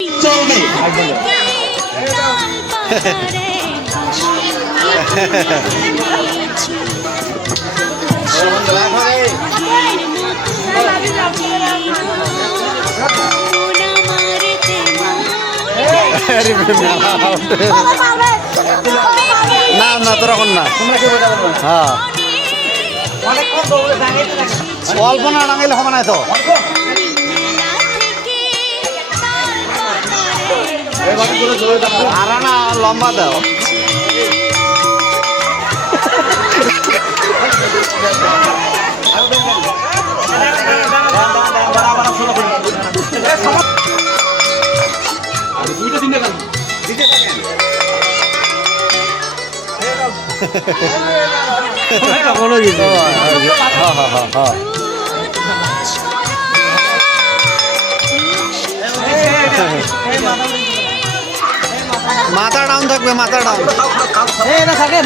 চলবে না না তোর না। হ্যাঁ। অল্প না ডাঙাইলে হবে না তো আর না লম্বা দাও হ্যাঁ হ্যাঁ হ্যাঁ হ্যাঁ মাথা ডাউন থাকবে মাথা ডাউন থাকে